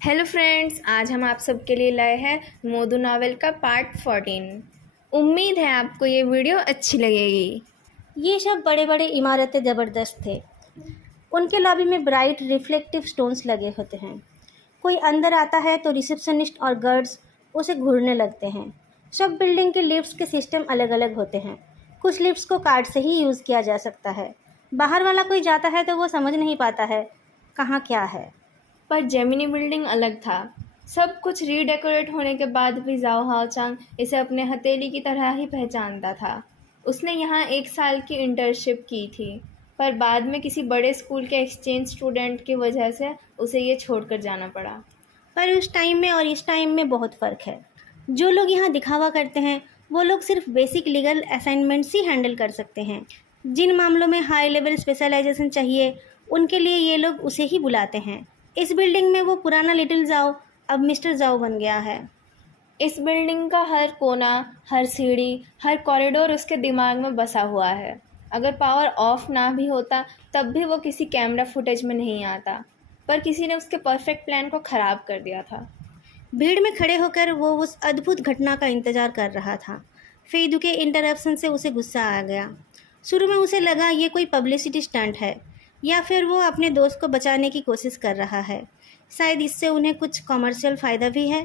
Hello friends, आज हम आप सबके लिए लाए हैं मोदू नावल का पार्ट 14। उम्मीद है आपको ये वीडियो अच्छी लगेगी। ये सब बड़े बड़े इमारतें ज़बरदस्त थे। उनके लॉबी में ब्राइट रिफ्लेक्टिव स्टोन्स लगे होते हैं। कोई अंदर आता है तो रिसेप्शनिस्ट और गार्ड्स उसे घूरने लगते हैं। सब बिल्डिंग के लिफ्ट्स के सिस्टम अलग अलग होते हैं। कुछ लिफ्ट्स को कार्ड से ही यूज़ किया जा सकता है। बाहर वाला कोई जाता है तो वो समझ नहीं पाता है कहाँ क्या है। पर जेमिनी बिल्डिंग अलग था। सब कुछ रीडेकोरेट होने के बाद भी जाओ हाओचांग इसे अपने हथेली की तरह ही पहचानता था। उसने यहाँ 1 साल की इंटर्नशिप की थी, पर बाद में किसी बड़े स्कूल के एक्सचेंज स्टूडेंट की वजह से उसे ये छोड़कर जाना पड़ा। पर उस टाइम में और इस टाइम में बहुत फ़र्क है। जो लोग यहाँ दिखावा करते हैं वो लोग सिर्फ बेसिक लीगल असाइनमेंट्स ही हैंडल कर सकते हैं। जिन मामलों में हाई लेवल स्पेशलाइजेशन चाहिए उनके लिए ये लोग उसे ही बुलाते हैं। इस बिल्डिंग में वो पुराना लिटिल जाओ अब मिस्टर जाओ बन गया है। इस बिल्डिंग का हर कोना, हर सीढ़ी, हर कॉरिडोर उसके दिमाग में बसा हुआ है। अगर पावर ऑफ ना भी होता तब भी वो किसी कैमरा फुटेज में नहीं आता, पर किसी ने उसके परफेक्ट प्लान को ख़राब कर दिया था। भीड़ में खड़े होकर वो उस अद्भुत घटना का इंतजार कर रहा था। फेदू के इंटरप्शन से उसे गुस्सा आ गया। शुरू में उसे लगा ये कोई पब्लिसिटी स्टंट है या फिर वो अपने दोस्त को बचाने की कोशिश कर रहा है। शायद इससे उन्हें कुछ कमर्शियल फ़ायदा भी है।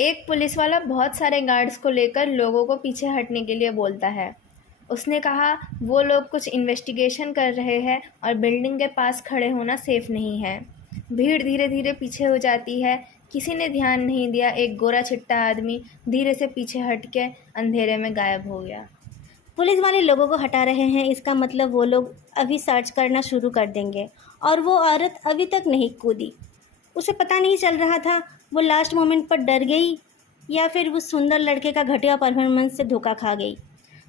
एक पुलिस वाला बहुत सारे गार्ड्स को लेकर लोगों को पीछे हटने के लिए बोलता है। उसने कहा वो लोग कुछ इन्वेस्टिगेशन कर रहे हैं और बिल्डिंग के पास खड़े होना सेफ नहीं है। भीड़ धीरे धीरे पीछे हो जाती है। किसी ने ध्यान नहीं दिया। एक गोरा चिट्टा आदमी धीरे से पीछे हट के अंधेरे में गायब हो गया। पुलिस वाले लोगों को हटा रहे हैं, इसका मतलब वो लोग अभी सर्च करना शुरू कर देंगे। और वो औरत अभी तक नहीं कूदी। उसे पता नहीं चल रहा था वो लास्ट मोमेंट पर डर गई या फिर उस सुंदर लड़के का घटिया परफॉर्मेंस से धोखा खा गई।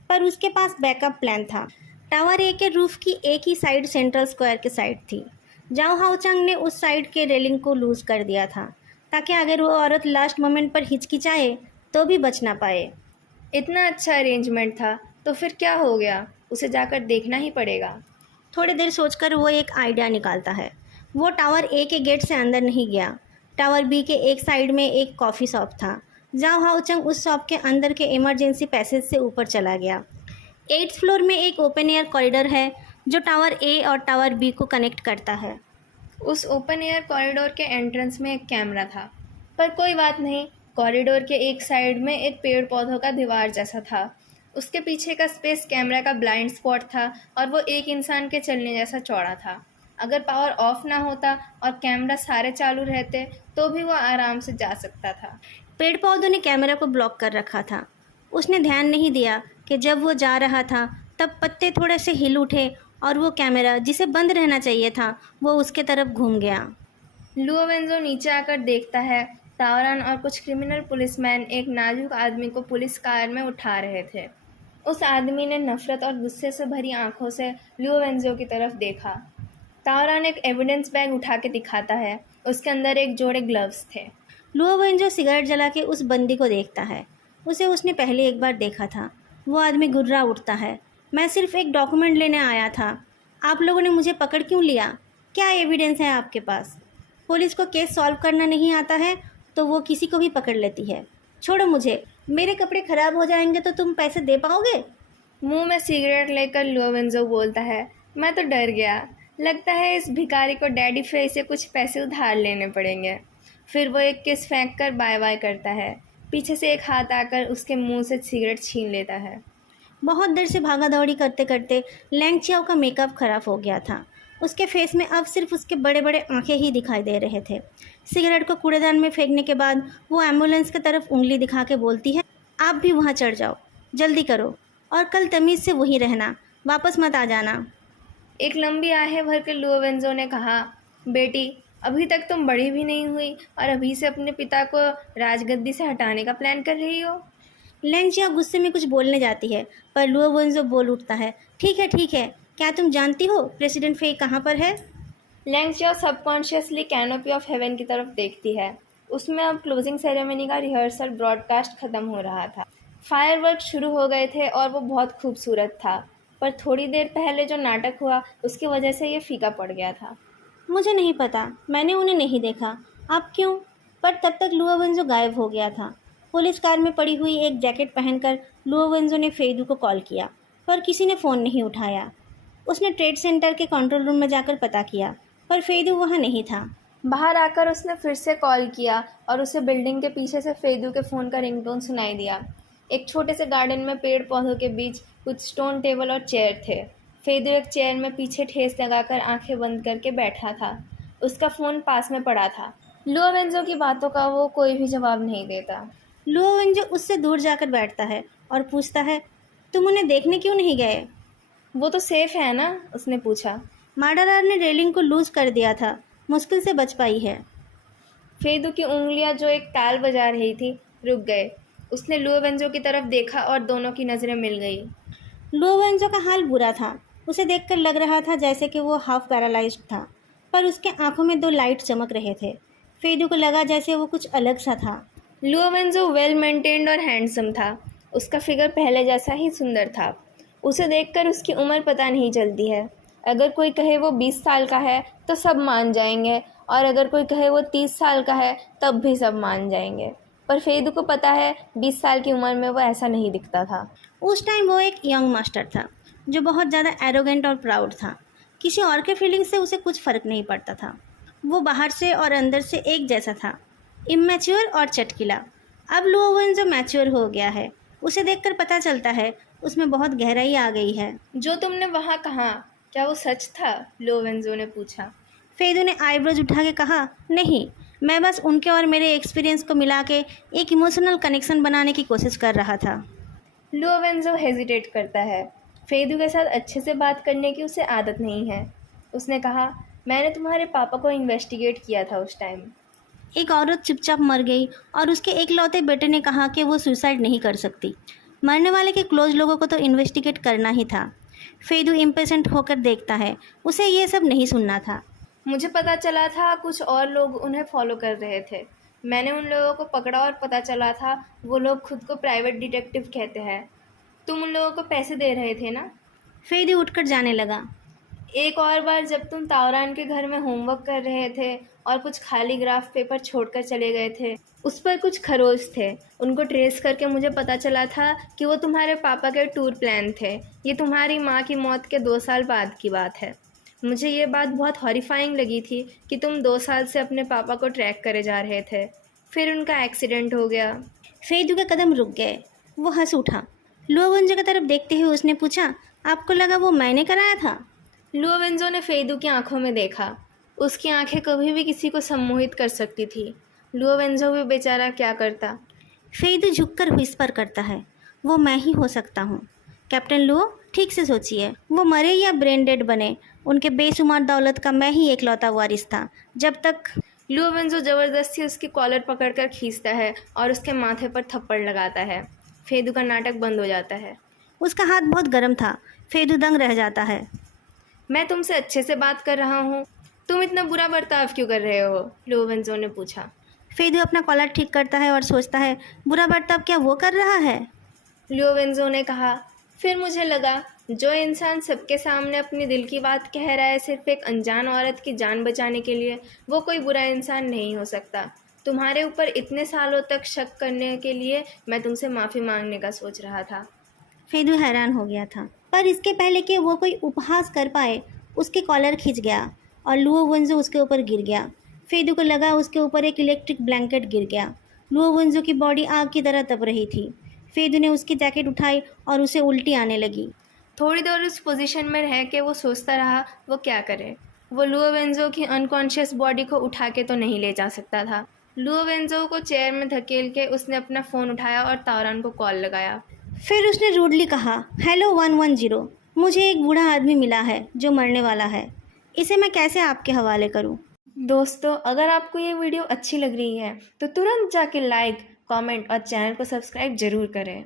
पर उसके पास बैकअप प्लान था। टावर ए के रूफ की एक ही साइड सेंट्रल स्क्वायर के साइड थी। जाओ हाओचांग ने उस साइड के रेलिंग को लूज कर दिया था ताकि अगर वो औरत लास्ट मोमेंट पर हिचकिचाए तो भी बच ना पाए। इतना अच्छा अरेंजमेंट था तो फिर क्या हो गया? उसे जाकर देखना ही पड़ेगा। थोड़ी देर सोचकर वो एक आइडिया निकालता है। वो टावर ए के गेट से अंदर नहीं गया। टावर बी के एक साइड में एक कॉफ़ी शॉप था। जाओ हाओचंग उस शॉप के अंदर के इमरजेंसी पैसेज से ऊपर चला गया। 8th फ्लोर में एक ओपन एयर कॉरिडोर है जो टावर ए और टावर बी को कनेक्ट करता है। उस ओपन एयर कॉरिडोर के एंट्रेंस में एक कैमरा था, पर कोई बात नहीं। कॉरिडोर के एक साइड में एक पेड़ पौधों का दीवार जैसा था। उसके पीछे का स्पेस कैमरा का ब्लाइंड स्पॉट था और वो एक इंसान के चलने जैसा चौड़ा था। अगर पावर ऑफ ना होता और कैमरा सारे चालू रहते तो भी वो आराम से जा सकता था। पेड़ पौधों ने कैमरा को ब्लॉक कर रखा था। उसने ध्यान नहीं दिया कि जब वो जा रहा था तब पत्ते थोड़े से हिल उठे और वो कैमरा जिसे बंद रहना चाहिए था वो उसके तरफ घूम गया। लुओ वेंजो नीचे आकर देखता है। तावरन और कुछ क्रिमिनल पुलिसमैन एक नाजुक आदमी को पुलिस कार में उठा रहे थे। उस आदमी ने नफरत और गुस्से से भरी आंखों से लुओ वेंजो की तरफ देखा। तावरन एक एविडेंस बैग उठा के दिखाता है। उसके अंदर एक जोड़े ग्लव्स थे। लुओ वेंजो सिगरेट जला के उस बंदी को देखता है। उसे उसने पहले एक बार देखा था। वो आदमी घुर्रा उठता है। मैं सिर्फ एक डॉक्यूमेंट लेने आया था। आप लोगों ने मुझे पकड़ क्यों लिया? क्या एविडेंस है आपके पास? पुलिस को केस सॉल्व करना नहीं आता है तो वो किसी को भी पकड़ लेती है। छोड़ो मुझे, मेरे कपड़े ख़राब हो जाएंगे तो तुम पैसे दे पाओगे? मुंह में सिगरेट लेकर लुओ वेंजो बोलता है, मैं तो डर गया। लगता है इस भिखारी को डैडी फ्रे से कुछ पैसे उधार लेने पड़ेंगे। फिर वो एक किस फेंक कर बाय बाय करता है। पीछे से एक हाथ आकर उसके मुंह से सिगरेट छीन लेता है। बहुत देर से भागा दौड़ी करते करते लैंग चियाओ का मेकअप खराब हो गया था। उसके फेस में अब सिर्फ उसके बड़े बड़े आंखें ही दिखाई दे रहे थे। सिगरेट को कूड़ेदान में फेंकने के बाद वो एम्बुलेंस की तरफ उंगली दिखा के बोलती है, आप भी वहाँ चढ़ जाओ, जल्दी करो और कल तमीज़ से वहीं रहना, वापस मत आ जाना। एक लंबी आहें भर के लुओ वेंजो ने कहा, बेटी, अभी तक तुम बड़ी भी नहीं हुई और अभी से अपने पिता को राजगद्दी से हटाने का प्लान कर रही हो। लेंचिया गुस्से में कुछ बोलने जाती है पर लुओ वेंजो बोल उठता है, ठीक है, क्या तुम जानती हो प्रेसिडेंट फे कहाँ पर है? लैंगचिया सबकॉन्शियसली कैनोपी ऑफ हेवन की तरफ देखती है। उसमें अब क्लोजिंग सेरेमनी का रिहर्सल ब्रॉडकास्ट खत्म हो रहा था। फायरवर्क शुरू हो गए थे और वो बहुत खूबसूरत था, पर थोड़ी देर पहले जो नाटक हुआ उसकी वजह से ये फीका पड़ गया था। मुझे नहीं पता, मैंने उन्हें नहीं देखा। आप क्यों? पर तब तक लुओ वेंजो गायब हो गया था। पुलिस कार में पड़ी हुई एक जैकेट पहनकर लुओ वेंजो ने फेदू को कॉल किया, पर किसी ने फ़ोन नहीं उठाया। उसने ट्रेड सेंटर के कंट्रोल रूम में जाकर पता किया, पर फेदू वहाँ नहीं था। बाहर आकर उसने फिर से कॉल किया और उसे बिल्डिंग के पीछे से फेदू के फ़ोन का रिंगटोन सुनाई दिया। एक छोटे से गार्डन में पेड़ पौधों के बीच कुछ स्टोन टेबल और चेयर थे। फेदू एक चेयर में पीछे ठेस लगाकर आंखें बंद करके बैठा था। उसका फ़ोन पास में पड़ा था। लुओ वेंजो की बातों का वो कोई भी जवाब नहीं देता। लुओ वेंजो उससे दूर जाकर बैठता है और पूछता है, तुम उन्हें देखने क्यों नहीं गए? वो तो सेफ है ना? उसने पूछा। मार्डरर ने रेलिंग को लूज कर दिया था, मुश्किल से बच पाई है। फेदू की उंगलियां जो एक ताल बजा रही थी रुक गए। उसने लुओ वेंजो की तरफ देखा और दोनों की नज़रें मिल गई। लुओ वेंजो का हाल बुरा था। उसे देखकर लग रहा था जैसे कि वो हाफ पैरालाइज्ड था, पर उसके आंखों में 2 लाइट चमक रहे थे। फेदू को लगा जैसे वो कुछ अलग सा था। लुओ वेंजो वेल मेंटेन्ड और हैंडसम था। उसका फिगर पहले जैसा ही सुंदर था। उसे देखकर उसकी उम्र पता नहीं चलती है। अगर कोई कहे वो 20 साल का है तो सब मान जाएंगे, और अगर कोई कहे वो 30 साल का है तब भी सब मान जाएंगे। पर फेदू को पता है 20 साल की उम्र में वो ऐसा नहीं दिखता था। उस टाइम वो एक यंग मास्टर था जो बहुत ज़्यादा एरोगेंट और प्राउड था। किसी और के फीलिंग से उसे कुछ फ़र्क नहीं पड़ता था। वो बाहर से और अंदर से एक जैसा था, इमेच्योर और चटकीला। अब लुओ वेंजो मैच्योर हो गया है। उसे देखकर पता चलता है उसमें बहुत गहराई आ गई है। जो तुमने वहाँ कहा, क्या वो सच था? लुओ वेंजो ने पूछा। फेदू ने आईब्रोज उठा के कहा, नहीं, मैं बस उनके और मेरे एक्सपीरियंस को मिला के एक इमोशनल कनेक्शन बनाने की कोशिश कर रहा था। लुओ वेंजो हेजिटेट करता है। फेदू के साथ अच्छे से बात करने की उसे आदत नहीं है। उसने कहा, मैंने तुम्हारे पापा को इन्वेस्टिगेट किया था उस टाइम। एक औरत चुपचाप मर गई और उसके एकलौते बेटे ने कहा कि वो सुसाइड नहीं कर सकती। मरने वाले के क्लोज लोगों को तो इन्वेस्टिगेट करना ही था। फेदू इम्पेशेंट होकर देखता है। उसे ये सब नहीं सुनना था। मुझे पता चला था कुछ और लोग उन्हें फॉलो कर रहे थे। मैंने उन लोगों को पकड़ा और पता चला था वो लोग खुद को प्राइवेट डिटेक्टिव कहते हैं। तुम उन लोगों को पैसे दे रहे थे ना? फेदू उठकर जाने लगा। एक और बार जब तुम तावरान के घर में होमवर्क कर रहे थे और कुछ खाली ग्राफ पेपर छोड़कर चले गए थे, उस पर कुछ खरोच थे। उनको ट्रेस करके मुझे पता चला था कि वो तुम्हारे पापा के टूर प्लान थे। ये तुम्हारी माँ की मौत के 2 साल बाद की बात है। मुझे ये बात बहुत हॉरिफाइंग लगी थी कि तुम 2 साल से अपने पापा को ट्रैक करे जा रहे थे, फिर उनका एक्सीडेंट हो गया। फेदू के कदम रुक गए। वो हंस उठा। लुओ वेंजो की तरफ देखते हुए उसने पूछा, आपको लगा वो मैंने कराया था? लुओ वेंजो ने फेदू की आंखों में देखा। उसकी आंखें कभी भी किसी को सम्मोहित कर सकती थी। लुओ वेंजो भी बेचारा क्या करता। फेदू झुककर व्हिस्पर करता है, वो मैं ही हो सकता हूँ। कैप्टन लुओ, ठीक से सोचिए, वो मरे या ब्रेन डेड बने, उनके बेशुमार दौलत का मैं ही एकलौता वारिस था। जब तक लुओ वेंजो ज़बरदस्ती उसकी कॉलर पकड़कर खींचता है और उसके माथे पर थप्पड़ लगाता है। फेदू का नाटक बंद हो जाता है। उसका हाथ बहुत गर्म था। फेदू दंग रह जाता है। मैं तुमसे अच्छे से बात कर रहा हूँ, तुम इतना बुरा बर्ताव क्यों कर रहे हो? लुओ वेंजो ने पूछा। फेदू अपना कॉलर ठीक करता है और सोचता है, बुरा बर्ताव क्या वो कर रहा है? लुओ वेंजो ने कहा। फिर मुझे लगा, जो इंसान सबके सामने अपनी दिल की बात कह रहा है सिर्फ एक अनजान औरत की जान बचाने के लिए, वो कोई बुरा इंसान नहीं हो सकता। तुम्हारे ऊपर इतने सालों तक शक करने के लिए मैं तुमसे माफ़ी मांगने का सोच रहा था। फेदू हैरान हो गया था, पर इसके पहले कि वो कोई उपहास कर पाए, उसके कॉलर खिंच गया और लुओ वेंजो उसके ऊपर गिर गया। फेदू को लगा उसके ऊपर एक इलेक्ट्रिक ब्लैंकेट गिर गया। लुओ वेंजो की बॉडी आग की तरह तप रही थी। फेदू ने उसकी जैकेट उठाई और उसे उल्टी आने लगी। थोड़ी देर उस पोजीशन में रह के वो सोचता रहा वो क्या करे। वो लुओ वेंजो की अनकॉन्शियस बॉडी को उठा के तो नहीं ले जा सकता था। लुओ वेंजो को चेयर में धकेल के उसने अपना फ़ोन उठाया और तावरान को कॉल लगाया। फिर उसने रूडली कहा, हेलो 110, मुझे एक बूढ़ा आदमी मिला है जो मरने वाला है। इसे मैं कैसे आपके हवाले करूं? दोस्तों, अगर आपको ये वीडियो अच्छी लग रही है तो तुरंत जाके लाइक, कमेंट और चैनल को सब्सक्राइब ज़रूर करें।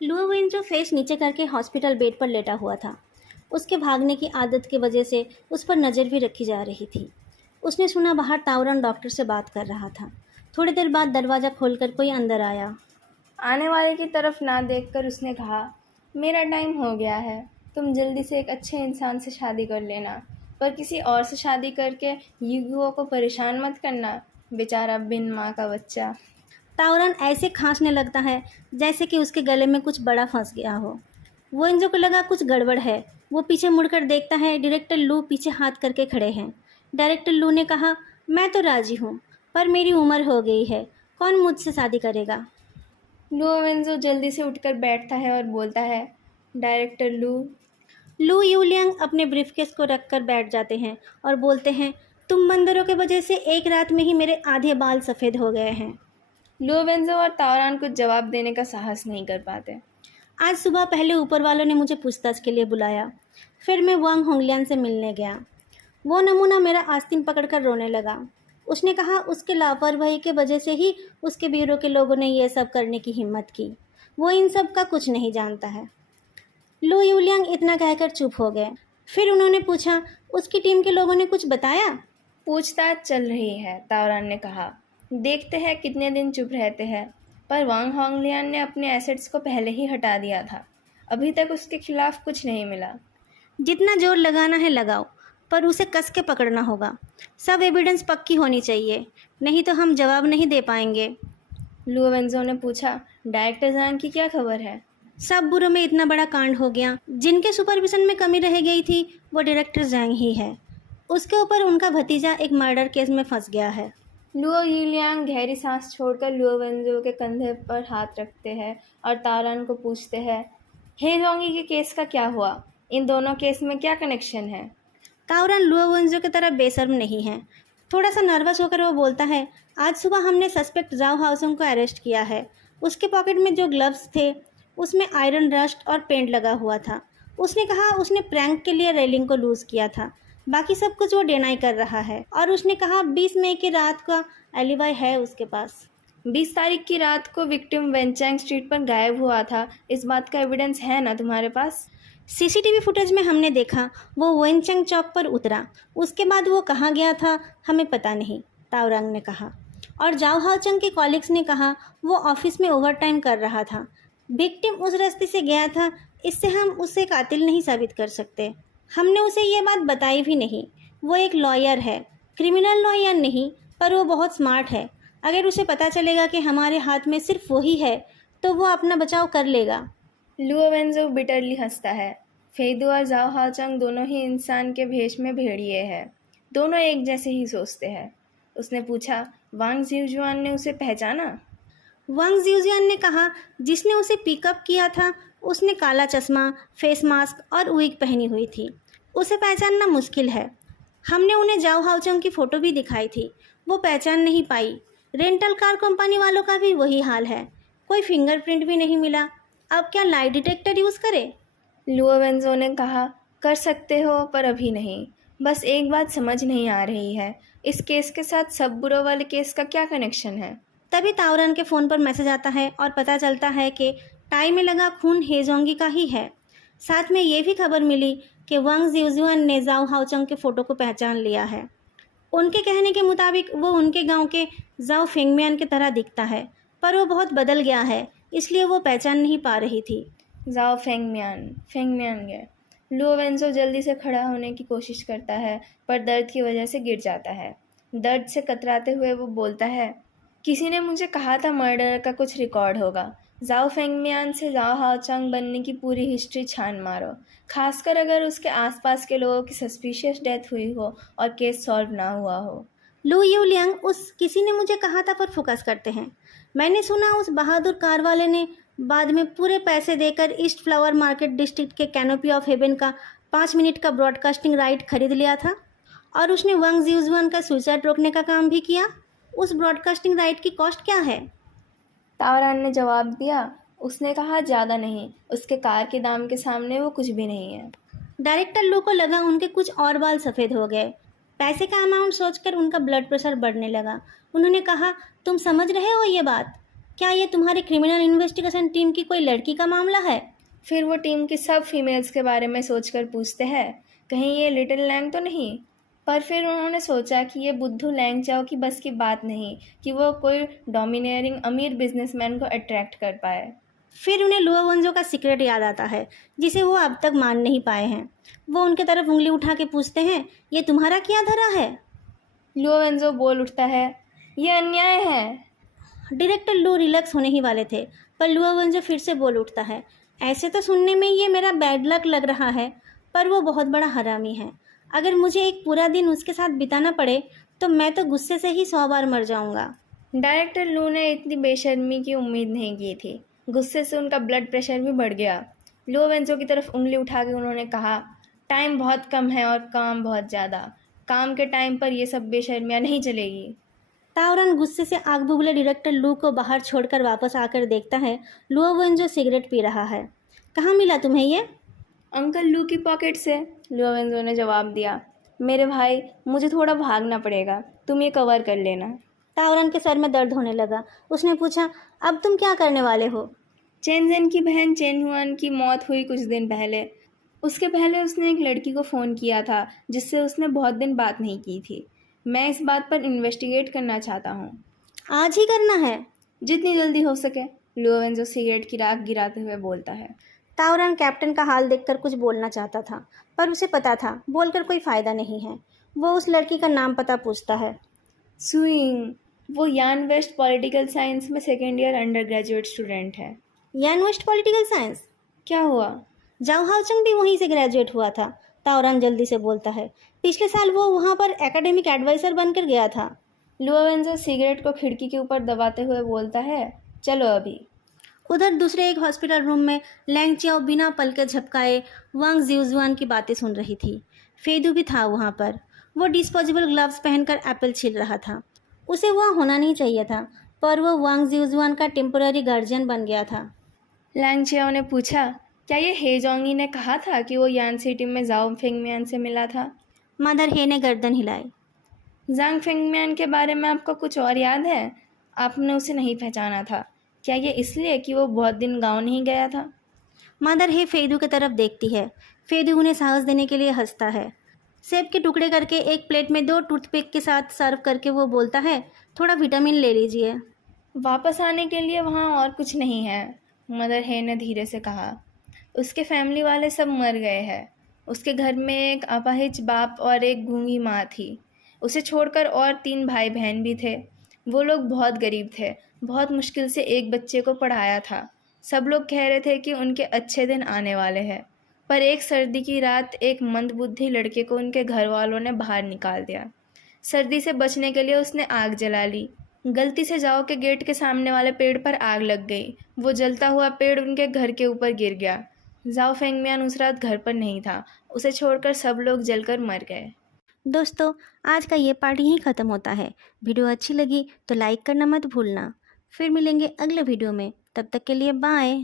लुओ वेंजो फेस नीचे करके हॉस्पिटल बेड पर लेटा हुआ था। उसके भागने की आदत की वजह से उस पर नज़र भी रखी जा रही थी। उसने सुना बाहर तावरान डॉक्टर से बात कर रहा था। थोड़ी देर बाद दरवाज़ा खोलकर कोई अंदर आया। आने वाले की तरफ ना देखकर उसने कहा, मेरा टाइम हो गया है। तुम जल्दी से एक अच्छे इंसान से शादी कर लेना, पर किसी और से शादी करके युगुओं को परेशान मत करना। बेचारा बिन माँ का बच्चा। ताउरन ऐसे खांसने लगता है जैसे कि उसके गले में कुछ बड़ा फंस गया हो। वो इंजो को लगा कुछ गड़बड़ है। वो पीछे मुड़कर देखता है, डायरेक्टर लू पीछे हाथ करके खड़े हैं। डायरेक्टर लू ने कहा, मैं तो राजी हूँ, पर मेरी उम्र हो गई है, कौन मुझसे शादी करेगा। लुओ वेंजो जल्दी से उठकर बैठता है और बोलता है, डायरेक्टर लू यूलियांग अपने ब्रीफकेस को रखकर बैठ जाते हैं और बोलते हैं, तुम बंदरों के वजह से एक रात में ही मेरे आधे बाल सफ़ेद हो गए हैं। लुओ वेंजो और तावरान कुछ जवाब देने का साहस नहीं कर पाते। आज सुबह पहले ऊपर वालों ने मुझे पूछताछ के लिए बुलाया, फिर मैं वांग होंगलियान से मिलने गया। वो नमूना मेरा आस्तीन पकड़कर रोने लगा। उसने कहा उसके लापरवाही के वजह से ही उसके ब्यूरो के लोगों ने ये सब करने की हिम्मत की। वो इन सब का कुछ नहीं जानता है। लो यूलियांग इतना कहकर चुप हो गए। फिर उन्होंने पूछा, उसकी टीम के लोगों ने कुछ बताया? पूछताछ चल रही है, तावरान ने कहा। देखते हैं कितने दिन चुप रहते हैं। पर वांग होंगलियान ने अपने एसेट्स को पहले ही हटा दिया था। अभी तक उसके खिलाफ कुछ नहीं मिला। जितना जोर लगाना है लगाओ, पर उसे कस के पकड़ना होगा। सब एविडेंस पक्की होनी चाहिए, नहीं तो हम जवाब नहीं दे पाएंगे। लुओ वेंजो ने पूछा, डायरेक्टर जान की क्या खबर है? सब बुरों में इतना बड़ा कांड हो गया, जिनके सुपरविजन में कमी रह गई थी वो डायरेक्टर जैंग ही है। उसके ऊपर उनका भतीजा एक मर्डर केस में फंस गया है। लुओ यूलियांग गहरी सांस छोड़कर लुओ वेंजो के कंधे पर हाथ रखते हैं और तावरान को पूछते हैं, हे जोंगी के केस का क्या हुआ? इन दोनों केस में क्या कनेक्शन है? तावरान लुओ वेंजो की तरह बेशर्म नहीं है। थोड़ा सा नर्वस होकर वो बोलता है, आज सुबह हमने सस्पेक्ट जाओ हाउसंग को अरेस्ट किया है। उसके पॉकेट में जो ग्लव्स थे उसमें आयरन रस्ट और पेंट लगा हुआ था। उसने कहा उसने प्रैंक के लिए रेलिंग को लूज़ किया था। बाकी सब कुछ वो डिनाई कर रहा है और उसने कहा 20 मई की रात का एलिबाई है उसके पास। 20 तारीख की रात को विक्टिम वेंचैंग स्ट्रीट पर गायब हुआ था। इस बात का एविडेंस है ना तुम्हारे पास? सीसीटीवी फुटेज में हमने देखा वो वेंचैंग चौक पर उतरा। उसके बाद वो कहाँ गया था हमें पता नहीं, तावरांग ने कहा। और जाओ हाउचंग के कॉलिग्स ने कहा वो ऑफिस में ओवरटाइम कर रहा था। विक्टिम उस रास्ते से गया था, इससे हम उसे कातिल नहीं साबित कर सकते। हमने उसे ये बात बताई भी नहीं। वो एक लॉयर है, क्रिमिनल लॉयर नहीं, पर वो बहुत स्मार्ट है। अगर उसे पता चलेगा कि हमारे हाथ में सिर्फ वही है तो वो अपना बचाव कर लेगा। लुओ वेंजो बिटरली हंसता है। फेदू और जाओ हाचंग दोनों ही इंसान के भेष में भेड़िए हैं। दोनों एक जैसे ही सोचते हैं। उसने पूछा, वांग जिवजुआन ने उसे पहचाना? वांग जिउजियान ने कहा, जिसने उसे पिकअप किया था उसने काला चश्मा, फेस मास्क और विग पहनी हुई थी। उसे पहचानना मुश्किल है। हमने उन्हें जाओ हाउचंग की फ़ोटो भी दिखाई थी, वो पहचान नहीं पाई। रेंटल कार कंपनी वालों का भी वही हाल है, कोई फिंगरप्रिंट भी नहीं मिला। अब क्या लाई डिटेक्टर यूज़ करें? लुओ वेंजो ने कहा, कर सकते हो पर अभी नहीं। बस एक बात समझ नहीं आ रही है, इस केस के साथ सब बुरो वाले केस का क्या कनेक्शन है? तभी तावरान के फ़ोन पर मैसेज आता है और पता चलता है कि टाई में लगा खून हेजोंगी का ही है। साथ में ये भी खबर मिली कि वांग जिउजुआन ने जाओ हाउचंग के फ़ोटो को पहचान लिया है। उनके कहने के मुताबिक वो उनके गांव के जाओ फेंगमियान की तरह दिखता है, पर वो बहुत बदल गया है, इसलिए वो पहचान नहीं पा रही थी। जाओ फेंगमियान गए। लुओ वेंजो जल्दी से खड़ा होने की कोशिश करता है, पर दर्द की वजह से गिर जाता है। दर्द से कतराते हुए वो बोलता है, किसी ने मुझे कहा था मर्डर का कुछ रिकॉर्ड होगा। जाओ फेंगमियान से जाओ हाओचांग बनने की पूरी हिस्ट्री छान मारो, खासकर अगर उसके आसपास के लोगों की सस्पिशियस डेथ हुई हो और केस सॉल्व ना हुआ हो। लू यूलियांग उस किसी ने मुझे कहा था पर फोकस करते हैं। मैंने सुना उस बहादुर कार वाले ने बाद में पूरे पैसे देकर ईस्ट फ्लावर मार्केट डिस्ट्रिक्ट के कैनोपी ऑफ हेवन का 5 मिनट का ब्रॉडकास्टिंग राइट खरीद लिया था और उसने वांग जिउजुआन का सुसाइड रोकने का काम भी किया। उस ब्रॉडकास्टिंग राइट की कॉस्ट क्या है? तावरान ने जवाब दिया। उसने कहा, ज़्यादा नहीं, उसके कार के दाम के सामने वो कुछ भी नहीं है। डायरेक्टर लू को लगा उनके कुछ और बाल सफ़ेद हो गए। पैसे का अमाउंट सोचकर उनका ब्लड प्रेशर बढ़ने लगा। उन्होंने कहा, तुम समझ रहे हो ये बात? क्या ये तुम्हारी क्रिमिनल इन्वेस्टिगेशन टीम की कोई लड़की का मामला है? फिर वो टीम की सब फीमेल्स के बारे में सोचकर पूछते हैं, कहीं ये लिटिल लैंग तो नहीं? पर फिर उन्होंने सोचा कि ये बुद्धू लैंगचाओ की बस की बात नहीं कि वो कोई डोमिनेरिंग अमीर बिजनेसमैन को अट्रैक्ट कर पाए। फिर उन्हें लुओ वेंजो का सीक्रेट याद आता है, जिसे वो अब तक मान नहीं पाए हैं। वो उनके तरफ उंगली उठा के पूछते हैं, ये तुम्हारा क्या धरा है? लुओ वेंजो बोल उठता है, ये अन्याय है। डायरेक्टर लू रिलैक्स होने ही वाले थे, पर लुआ वंजो फिर से बोल उठता है, ऐसे तो सुनने में ये मेरा बैड लक लग रहा है, पर वो बहुत बड़ा हरामी है। अगर मुझे एक पूरा दिन उसके साथ बिताना पड़े तो मैं तो गुस्से से ही 100 बार मर जाऊंगा। डायरेक्टर लू ने इतनी बेशर्मी की उम्मीद नहीं की थी। गुस्से से उनका ब्लड प्रेशर भी बढ़ गया। लो वेंजो की तरफ उंगली उठा के उन्होंने कहा, टाइम बहुत कम है और काम बहुत ज़्यादा। काम के टाइम पर ये सब बेशर्मियाँ नहीं चलेगी। तावरन गुस्से से आग बुबले डायरेक्टर लू को बाहर छोड़कर वापस आकर देखता है लुआ वंजो सिगरेट पी रहा है। कहाँ मिला तुम्हें ये? अंकल लू की पॉकेट से, लो वेंजो ने जवाब दिया। मेरे भाई, मुझे थोड़ा भागना पड़ेगा, तुम ये कवर कर लेना। तावरन के सर में दर्द होने लगा। उसने पूछा, अब तुम क्या करने वाले हो? चेनजेन की बहन चेन हुआन की मौत हुई कुछ दिन पहले। उसके पहले उसने एक लड़की को फ़ोन किया था जिससे उसने बहुत दिन बात नहीं की थी। मैं इस बात पर इन्वेस्टिगेट करना चाहता हूँ। आज ही करना है? जितनी जल्दी हो सके, लुओवेंजो सिगरेट की राख गिराते हुए बोलता है। तावरन कैप्टन का हाल देखकर कुछ बोलना चाहता था, पर उसे पता था बोलकर कोई फ़ायदा नहीं है। वो उस लड़की का नाम पता पूछता है। सुइंग, वो यान वेस्ट पॉलिटिकल साइंस में second year under graduate student है। यान वेस्ट पॉलिटिकल साइंस? क्या हुआ? जाओ हाउचंग भी वहीं से ग्रेजुएट हुआ था, तावरन जल्दी से बोलता है। पिछले साल वो वहाँ पर एकेडमिक एडवाइज़र बनकर गया था। लुओवेंजो सिगरेट को खिड़की के ऊपर दबाते हुए बोलता है, चलो अभी। उधर दूसरे एक हॉस्पिटल रूम में लैंग चियाओ बिना पल के झपकाए वांग जिउजुआन की बातें सुन रही थी। फेदू भी था वहाँ पर। वो डिस्पोजेबल ग्लव्स पहनकर एप्पल छील रहा था। उसे वहाँ होना नहीं चाहिए था, पर वो वांग जिउजुआन का टेम्पररी गार्जियन बन गया था। लैंग चियाओ ने पूछा, क्या ये हेजोंगी ने कहा था कि वो यान सिटी में जाओ फेंगमियान से मिला था? मदर हे ने गर्दन हिलाई। जांग फेंगमियान के बारे में आपको कुछ और याद है? आपने उसे नहीं पहचाना था। क्या ये इसलिए कि वो बहुत दिन गांव नहीं गया था? मदर हे फेदू की तरफ देखती है। फेदू उन्हें साहस देने के लिए हंसता है। सेब के टुकड़े करके एक प्लेट में 2 टूथपिक के साथ सर्व करके वो बोलता है, थोड़ा विटामिन ले लीजिए। वापस आने के लिए वहाँ और कुछ नहीं है, मदर हे ने धीरे से कहा। उसके फैमिली वाले सब मर गए हैं। उसके घर में एक अपाहिज बाप और एक गूंगी माँ थी। उसे छोड़कर और 3 भाई बहन भी थे। वो लोग बहुत गरीब थे। बहुत मुश्किल से एक बच्चे को पढ़ाया था। सब लोग कह रहे थे कि उनके अच्छे दिन आने वाले हैं। पर एक सर्दी की रात एक मंदबुद्धि लड़के को उनके घर वालों ने बाहर निकाल दिया। सर्दी से बचने के लिए उसने आग जला ली। गलती से जाओ के गेट के सामने वाले पेड़ पर आग लग गई। वो जलता हुआ पेड़ उनके घर के ऊपर गिर गया। जाओ फेंगमियान उस रात घर पर नहीं था। उसे छोड़कर सब लोग जलकर मर गए। दोस्तों, आज का ये पार्ट यहीं ख़त्म होता है। वीडियो अच्छी लगी तो लाइक करना मत भूलना। फिर मिलेंगे अगले वीडियो में। तब तक के लिए बाय।